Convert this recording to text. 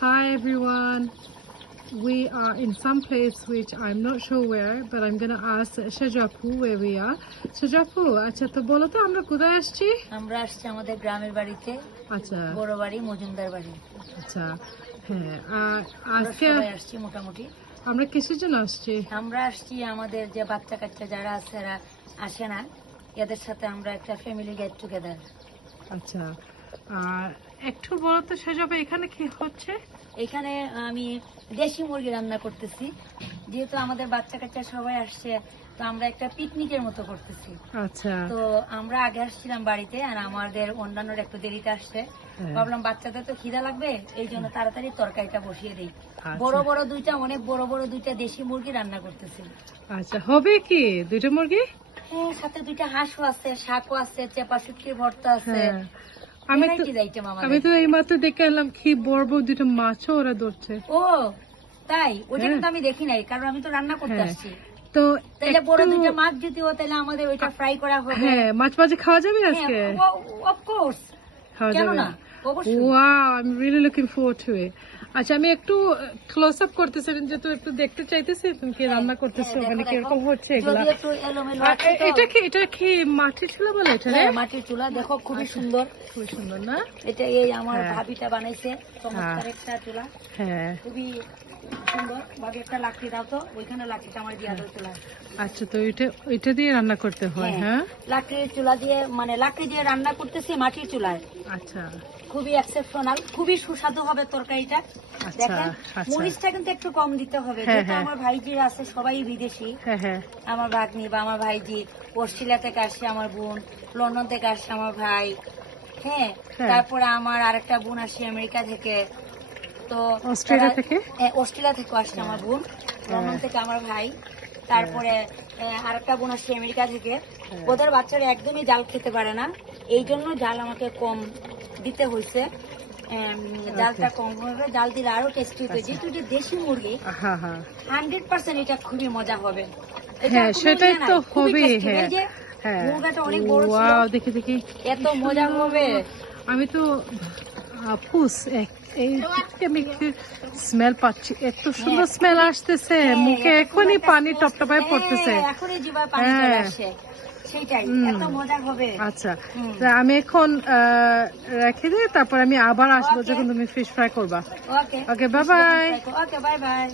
Hi everyone. We are in some place which I'm not sure where, but I'm gonna ask Shajapu where we are. Shajapu, আচ্ছা তো বলো তো আমরা কোথায় আসছি? আমরা আসছি আমাদের গ্রামের বাড়িতে, আচ্ছা বড় বাড়ি মজুমদার বাড়ি। আচ্ছা হ্যাঁ আর আমরা আজকে সবাই আসছি মোটামুটি। আমরা কিসের জন্য আসছি? আমরা আসছি আমাদের যে বাচ্চা কাচ্চা যারা আছে এরা আসে না, এদের সাথে আমরা একটা ফ্যামিলি গেট টুগেদার। আচ্ছা আর একটু বলো তো শাজাপু এখানে কি হচ্ছে? এখানে আমি দেশি মুরগি রান্না করতেছি, যেহেতু আমাদের বাচ্চা কাচ্চা সবাই আসছে, তো আমরা একটা পিকনিকের মতো করতেছি। আচ্ছা তো আমরা আগে আসছিলাম বাড়িতে, আর আমাদের অন্যান্যরা একটু দেরিতে আসছে। ভাবলাম বাচ্চাদের তো খিদা লাগবে, এই জন্য তাড়াতাড়ি তরকারিটা বসিয়ে দিই। বড় বড় দুইটা, অনেক বড় বড় দুইটা দেশি মুরগি রান্না করতেছি। আচ্ছা হবে কি দুইটা মুরগি? হ্যাঁ, সাথে দুইটা হাঁসও আছে, শাকও আছে, চেপা শুটকির ভর্তা আছে। হ্যাঁ আমি তো এই মাত্র দেখে এলাম কি বড় বড় দুটো মাছও ওরা ধরছে। ও তাই? ওইটা কিন্তু আমি দেখি নাই, কারণ আমি তো রান্না করতে হ্যাঁ। আসছি। তো তাহলে বড় দুইটা মাছ যদি হয়, তাহলে আমাদের ওইটা ফ্রাই করা হবে। হ্যাঁ মাছ মাঝে খাওয়া যাবে আজকে? অফকোর্স, খাওয়া কেন যাবে না, অবশ্যই। Wow I am really looking forward to it. আচ্ছা আমি একটু ক্লোজ আপ করতেছি যেহেতু একটু দেখতে চাইতেছি তুমি কি রান্না করতেছো, মানে কিরকম হচ্ছে এগুলা। যদি একটু এলোমেলো আছে তো। এটা কি মাটির চুলা বলে এটা? হ্যাঁ, মাটির চুলা, দেখো খুবই সুন্দর, খুবই সুন্দর না? এটা এই আমার ভাবিটা বানাইছে, চমৎকার একটা চুলা, হ্যাঁ খুবই সুন্দর। ভাবি একটা লাকড়ি দাও তো, ওইখানে লাকড়িটা আমার দিয়া দাও চুলা। আচ্ছা তো এটা দিয়ে রান্না করতে হয়? হ্যাঁ লাকড়ির চুলা দিয়ে, মানে লাকড়ি দিয়ে রান্না করতেছি মাটির চুলায়। আচ্ছা খুবই এক্সেপশনাল, খুবই সুস্বাদু হবে তরকারিটা। দেখেন মরিচটা কিন্তু একটু কম দিতে হবে, যেহেতু আমার ভাইজিরা আছে সবাই বিদেশি। আমার ভাগ্নি বা আমার ভাইজি অস্ট্রেলিয়া থেকে আসছে, আমার বোন লন্ডন থেকে আসছে, আমার ভাই। হ্যাঁ, তারপরে আমার আরেকটা বোন আসছে আমেরিকা থেকে। তো অস্ট্রেলিয়া থেকে আসছে আমার বোন, লন্ডন থেকে আমার ভাই। তারপরে আরেকটা বোন আসছে আমেরিকা থেকে। ওদের বাচ্চারা একদমই জাল খেতে পারে না, এই জন্য জাল আমাকে কম দিতে হয়েছে। জালটা কম হবে, জাল দিলে আরো টেস্টি হবে। যেহেতু এটা দেশি মুরগি, 100% এটা খুবই মজা হবে। হ্যাঁ সেটাই তো হবে। হ্যাঁ, মুরগাটা অনেক বড় ছিল, দেখি দেখি এত মজা হবে। আমি তো আমি স্মেল পাচ্ছি, এত সুন্দর স্মেল আসতেছে মুখে, এখনই পানি টপটপায় পড়তেছে। এখনই জিভায় পানি চলে আসছে, সেটাই এত মজা হবে। আচ্ছা আমি এখন রেখে দিই, তারপর আমি আবার আসবো যখন তুমি ফিশ ফ্রাই করবা। Okay okay bye bye. Okay bye by.